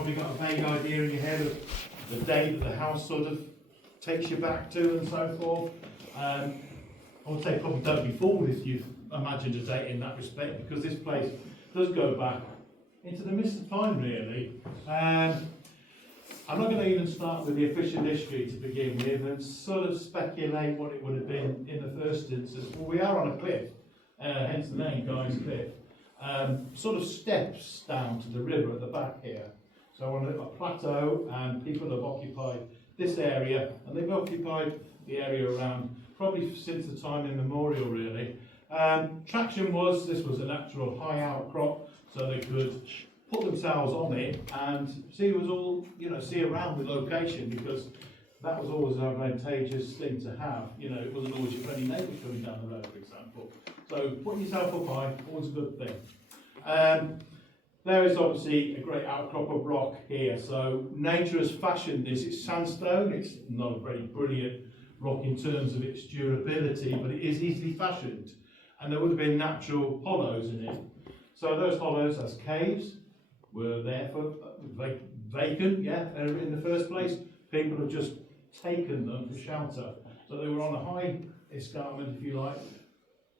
probably got a vague idea in your head of the date that the house sort of takes you back to and so forth. I would say probably don't be fooled if you've imagined a date in that respect, because this place does go back into the mist of time, really. I'm not going to even start with the official history to begin with and sort of speculate what it would have been in the first instance. Well, we are on a cliff, hence the name Guy's Cliff. Sort of steps down to the river at the back here. So on a plateau, and people have occupied this area, and they've occupied the area around probably since the time immemorial, really. Traction was, this was a natural high outcrop, so they could put themselves on it and see was all, see around the location, because that was always an advantageous thing to have. It wasn't always your friendly neighbours coming down the road, for example. So putting yourself up high, always a good thing. There is obviously a great outcrop of rock here. So nature has fashioned this. It's sandstone. It's not a very brilliant rock in terms of its durability, but it is easily fashioned. And there would have been natural hollows in it. So those hollows, as caves, were there for vacant, in the first place. People have just taken them for shelter. So they were on a high escarpment, if you like,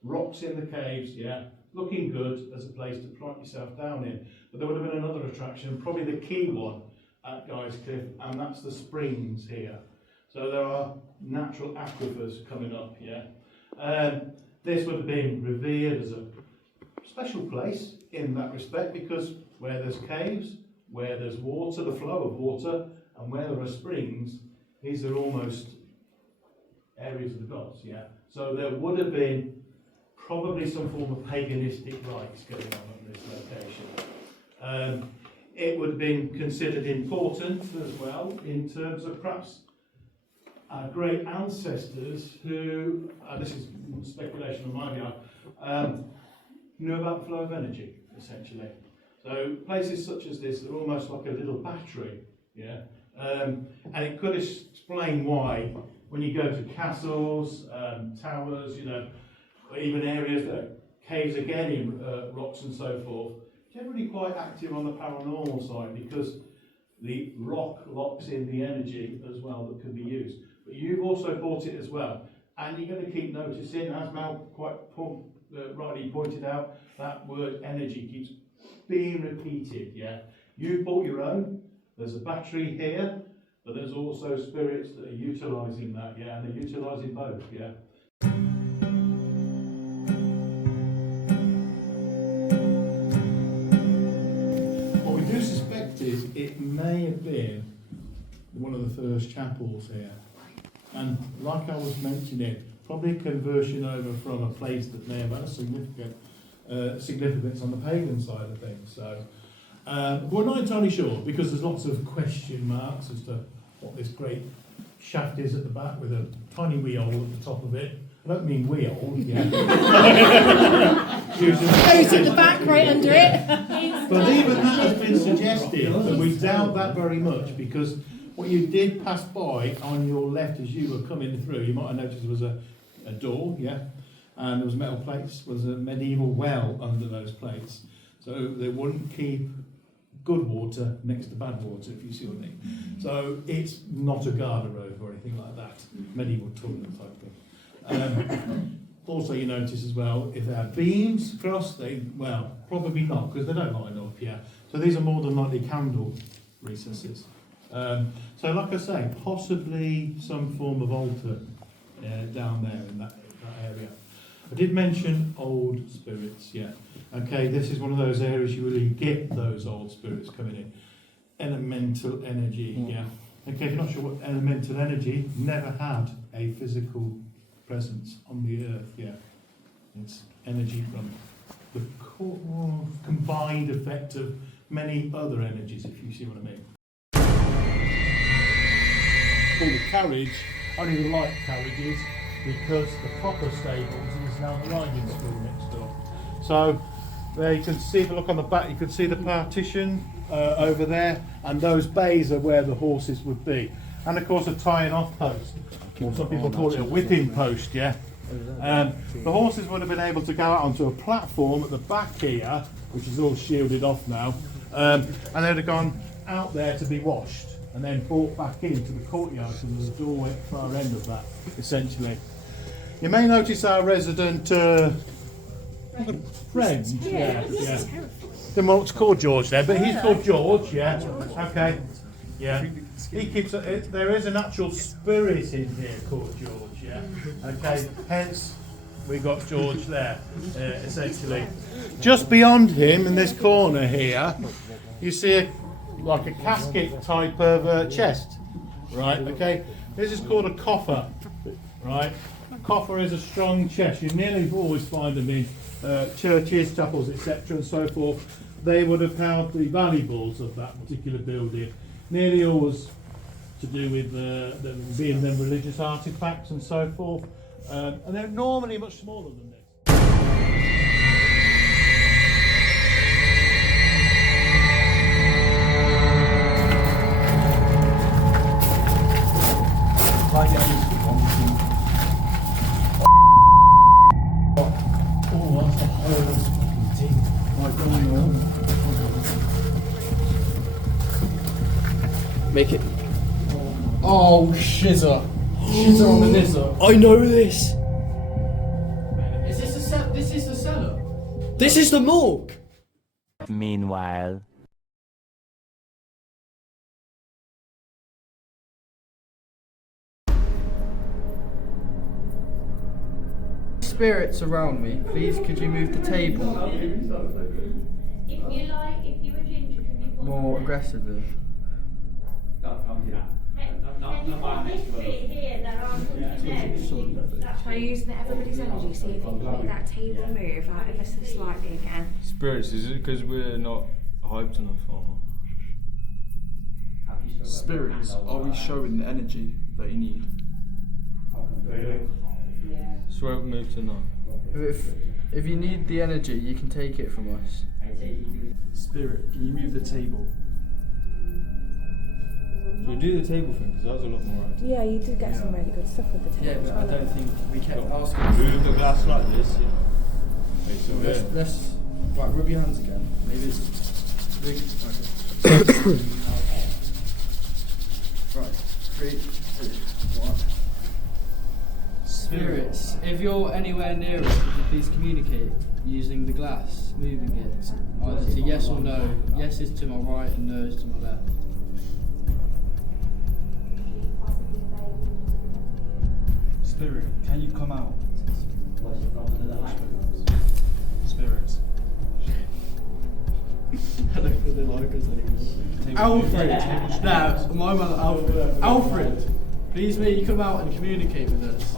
rocks in the caves, looking good as a place to plonk yourself down in. But there would have been another attraction, probably the key one at Guy's Cliff, and that's the springs here. So there are natural aquifers coming up, this would have been revered as a special place in that respect, because where there's caves, where there's water, the flow of water, and where there are springs, these are almost areas of the gods, So there would have been probably some form of paganistic rites going on at this location. It would have been considered important as well in terms of perhaps our great ancestors who, this is speculation on my behalf, knew about the flow of energy, essentially. So places such as this are almost like a little battery, and it could explain why when you go to castles, towers, or even areas that are caves again in rocks and so forth, generally quite active on the paranormal side, because the rock locks in the energy as well that can be used. But you've also bought it as well, and you're going to keep noticing, as Mal quite rightly pointed out, that word energy keeps being repeated. You bought your own. There's a battery here, but there's also spirits that are utilising that, and they're utilising both, What we do suspect is it may have been one of the first chapels here. And like I was mentioning, probably a conversion over from a place that may have had a significance on the pagan side of things. So we're not entirely sure, because there's lots of question marks as to what this great shaft is at the back with a tiny wee hole at the top of it. I don't mean wee hole, Goes at the back, right under it. But even that has been suggested, but we doubt that very much, because what you did pass by on your left as you were coming through, you might have noticed there was a door, and there was metal plates, there was a medieval well under those plates. So they wouldn't keep good water next to bad water, if you see what I mean. So it's not a Garda road or anything like that, medieval toilet type thing. Also, you notice as well, if they have beams across, probably not, because they don't line up, So these are more than likely candle recesses. So like I say, possibly some form of altar down there in that area. I did mention old spirits, Okay, this is one of those areas you really get those old spirits coming in. Elemental energy, Okay, if you're not sure what elemental energy, never had a physical presence on the earth, It's energy from the combined effect of many other energies, if you see what I mean. Called a carriage, only the light carriages, because the proper stables is now the riding school next door. So there you can see, if you look on the back, you can see the partition over there, and those bays are where the horses would be. And of course a tying off post, or some people call it a whipping post, The horses would have been able to go out onto a platform at the back here, which is all shielded off now, and they'd have gone out there to be washed and then brought back into the courtyard, so there's a doorway at the far end of that, essentially. You may notice our resident friend. Yeah. Didn't know what to call George there, but he's called George, yeah. Okay. Yeah. He keeps there is an actual spirit in here called George, yeah. Okay. Hence we got George there, essentially. Just beyond him in this corner here, you see like a casket type of chest, right? Okay. This is called a coffer, right? A coffer is a strong chest. You nearly always find them in churches, chapels, etc. and so forth. They would have held the valuables of that particular building. Nearly always to do with them being them religious artifacts and so forth. And they're normally much smaller than this. Make it. Oh, shizzer. Shizzer on the nizzer. I know this. Is this a cellar? This is the cellar. This is the morgue. Meanwhile. Spirits around me, please could you move the table If you like, if you were ginger, can you put more aggressively? Can you put this bit here that I'm putting there? Try using everybody's energy, see if you can make that table move out ever so slightly again. Spirits, is it because we're not hyped enough? Or? Spirits, are we showing the energy that you need? So where we move to now? If you need the energy, you can take it from us. Spirit, can you move the table? So we do the table thing, because that was a lot more active. Yeah, you did get some really good stuff with the Yeah, table. but I don't think we kept asking. Move the glass like this, yeah. Okay, so Let's right, rub your hands again. Maybe it's big. Okay. Right, 3, 2, 1. Spirits, if you're anywhere near it, could you please communicate using the glass, moving it either to yes or no. Yes is to my right and no is to my left. Spirit, can you come out? Spirits. I don't really like us anymore. Alfred! Now, my man Alfred. Alfred! Please may you come out and communicate with us.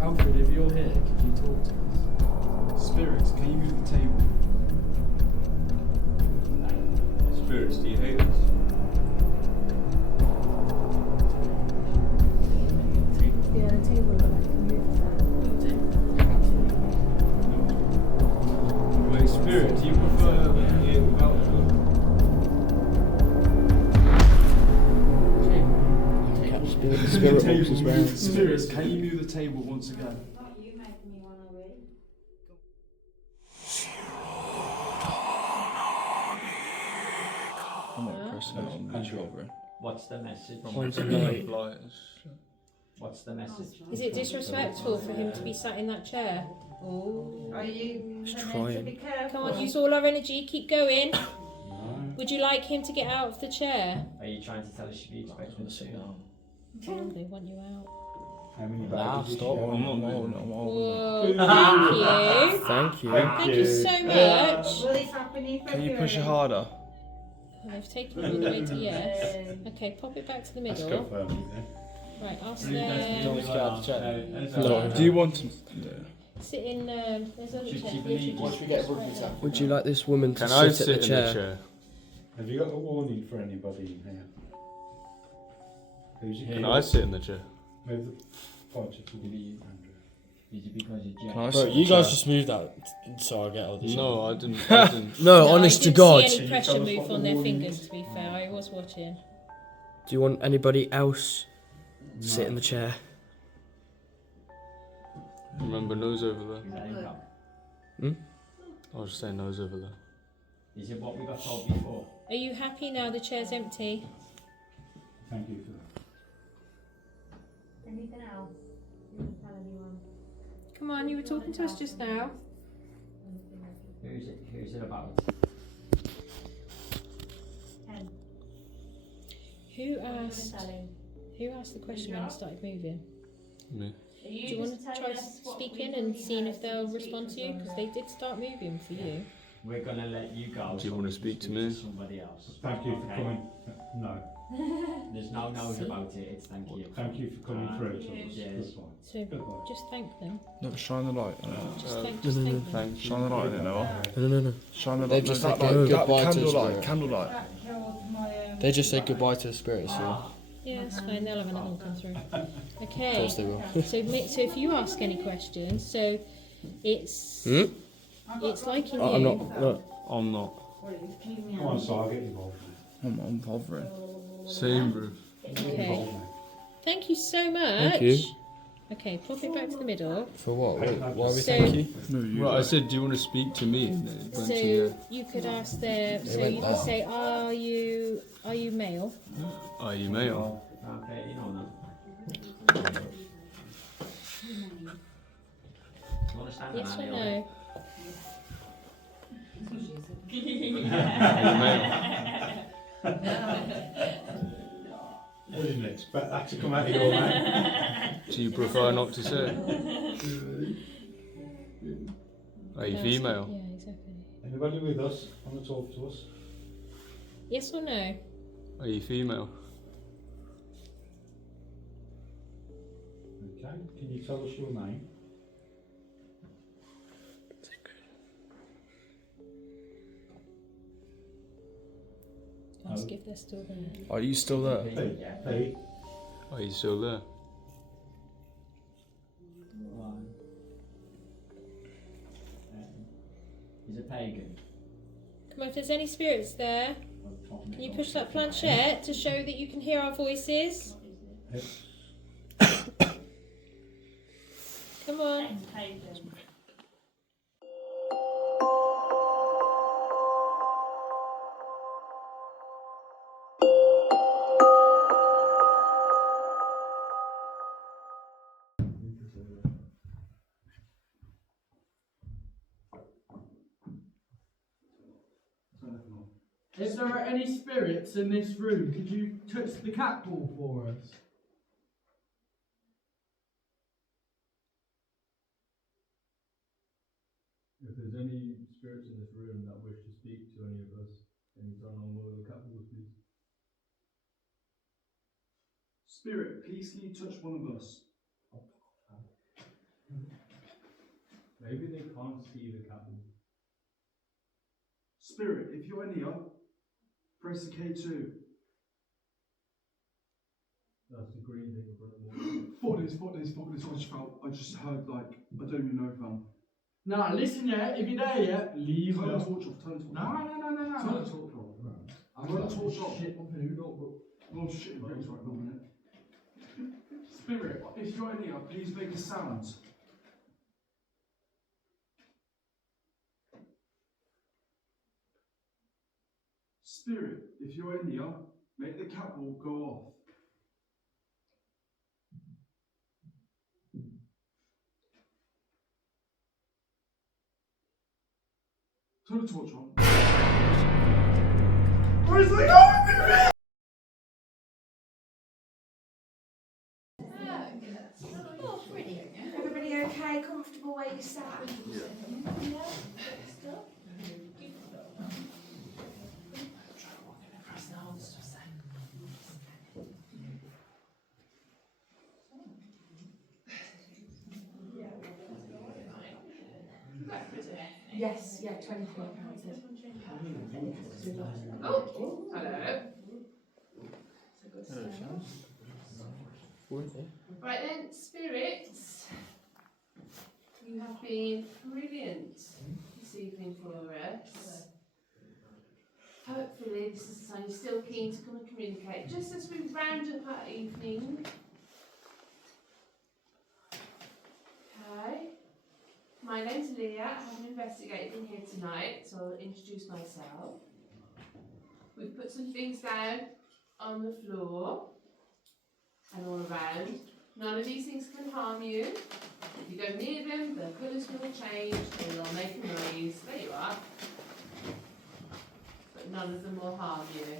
Alfred, if you're here, could you talk to us? Spirits, can you move the table? spirits, do you hate us? Yeah, the table looked like a move Wait, spirit, do you prefer it without Spirit box as well. Spirits, can you move the table once again? You making me want to read. I'm not pressing it on the children. What's the message? What's the message? Is it disrespectful for him to be sat in that chair? Oh. Are you Just meant try to it. be careful? Can't use all our energy, keep going. Would you like him to get out of the chair? Are you trying to tell us you expect me to? Oh, they want you out. Nah, stop. I'm not Whoa, thank you. Thank you. Thank you so much. Will this happen in Can you February? push it harder? I've taken you all the way to yes. Okay, pop it back to the middle. Right, ask them. No. Do you want to? Sit in, there's other chairs. Would you like this woman to Can I sit at the in the chair? chair? Have you got a warning for anybody in here? Who's your Can I sit in the chair? Move the pointer to me, Andrew. Is it because you're Can I Bro, sit in you the guys chair? just move that so I get all this. No, I didn't. I didn't. No, I honest to didn't God. see any pressure move on their fingers, to be fair. I was watching. Do you want anybody else to sit in the chair? Remember, nose over there. Hmm? I was just saying nose over there. Is it what we got told before? Are you happy now the chair's empty? Thank you for that. Anything else? You can tell anyone. Come on, you were talking to us just now. Who's it about? Ken. Who asked the question when it started moving? Me. Do you want to try speaking and seeing if they'll respond to you? Because they did start moving for you. We're gonna let you go. Do you want to speak to me? Somebody else. Thank you for coming. No. There's no no's about it. It's thank you. Thank you for coming through to us. Yes. Goodbye. So Goodbye. just thank them. No, shine the light. Just thank them. Shine the light in it, Noah. No. Shine the They light. just that said light, goodbye to the candlelight. spirit. Candlelight. They just said goodbye to the spirits, so Yeah, it's fine. They'll have another one come through. of Okay. course they will. So if you ask any questions, so it's like in you. I'm not. No. I'm not. Come on, Si, get involved. I'm hovering. Same, bro. Okay. Thank you so much. Thank you. Okay, pop it back to the middle. For what? Why are we So- thank you? No, you. Right, I said, do you want to speak to me? And it went So to yeah. you could ask them. So went you there. could say, "Are you male?" Are you male? Okay, you know that. You want to stand Yes or there, no? Are you male? I didn't expect that to come out of your mouth. Do you prefer not to say? Are you female? Yeah, exactly. Anybody with us want to talk to us? Yes or no? Are you female? Okay, can you tell us your name? Ask if they're still there. Are you still there? Hey. Are you still there? He's a pagan. Come on, if there's any spirits there, can you push that planchette to show that you can hear our voices? Come on. If there are any spirits in this room, could you touch the cat ball for us? If there's any spirits in this room that wish to speak to any of us, can you turn on one of the cat balls, please? Spirit, please can you touch one of us? Maybe they can't see the cat ball. Spirit, if you're in here, press the K2. That's the green thing in front of me. Fuck this, I just heard, like, I don't even know if I'm... Nah, listen, yeah, if you're there yet, leave Turn the now. torch off, turn the torch No. Turn the torch off. I'm Turn the torch off. shit on who, not but. Oh shit, it breaks right now, minute. Spirit, if you're in here, please make a sound. Spirit, if you're in here, make the cat ball go off. Turn the torch on. Where's the going? Everybody okay? Comfortable where you sat? Yes, yeah, 24 pounds. Oh, hello. Right then, spirits, you have been brilliant this evening for us. Hopefully this is a sign you're still keen to come and communicate. Just as we round up our evening. Okay. my name's Leah. I have an investigator in here tonight, so I'll introduce myself. We've put some things down on the floor and all around. None of these things can harm you. If you go near them, the colours will change, they will make a noise. There you are. But none of them will harm you.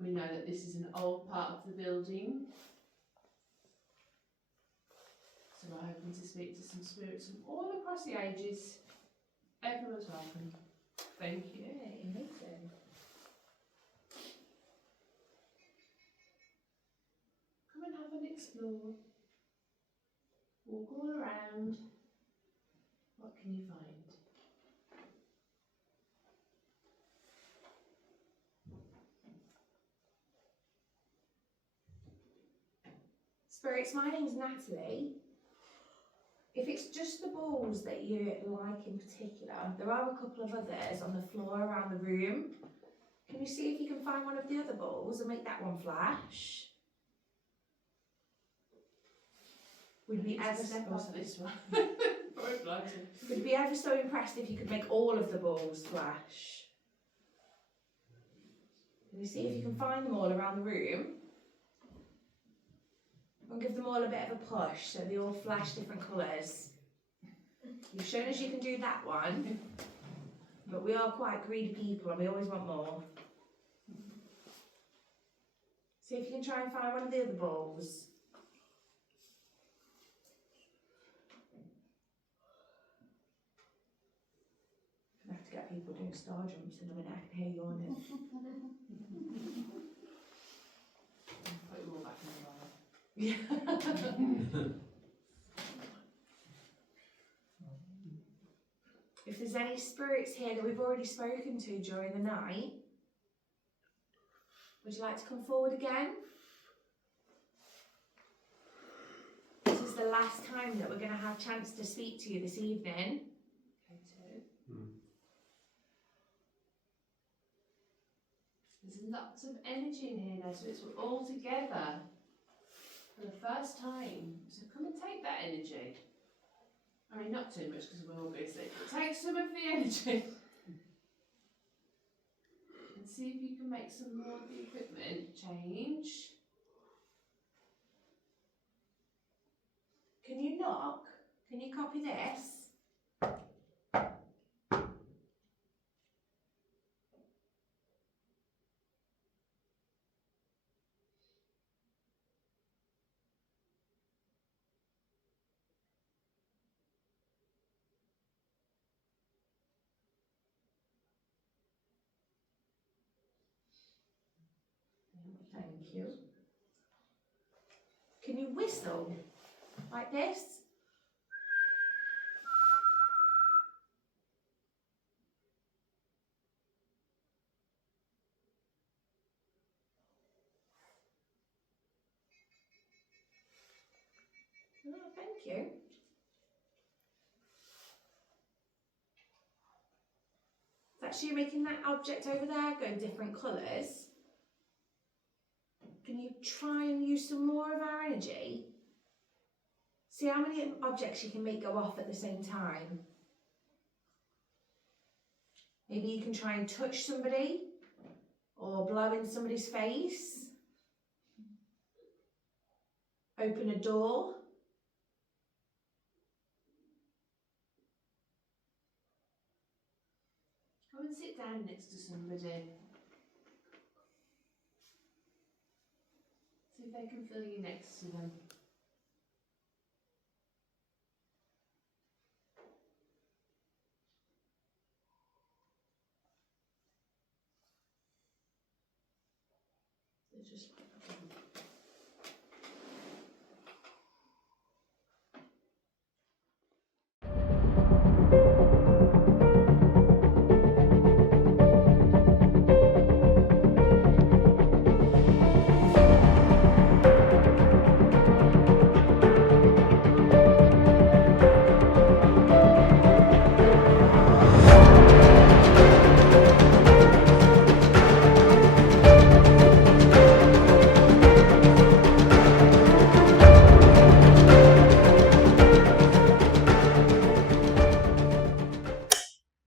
We know that this is an old part of the building. So we're hoping to speak to some spirits from all across the ages. Everyone's welcome. Thank you. Amazing. Come and have an explore. Walk all around. What can you find? Spirits, my name's Natalie. If it's just the balls that you like in particular, there are a couple of others on the floor around the room. Can you see if you can find one of the other balls and make that one flash? We'd be ever Step so off this one. We'd be ever so impressed if you could make all of the balls flash. Can you see if you can find them all around the room? And give them all a bit of a push so they all flash different colours. You've shown us you can do that one, but we are quite greedy people and we always want more. See if you can try and find one of the other balls. I'm gonna have to get people doing star jumps in a minute. I can hear you on it. Put them all back in the line. Yeah. If there's any spirits here that we've already spoken to during the night, would you like to come forward again? This is the last time that we're going to have a chance to speak to you this evening. Okay, too. There's lots of energy in here now, so it's all together for the first time. So come and take that energy. I mean, not too much because we're all going to sleep, but take some of the energy. And see if you can make some more of the equipment change. Can you knock? Can you copy this? Thank you. Can you whistle like this? Oh, thank you. It's actually making that object over there go different colours. Can you try and use some more of our energy? See how many objects you can make go off at the same time. Maybe you can try and touch somebody or blow in somebody's face. Open a door. Go and sit down next to somebody. See if they can feel you next to them. It's just like that.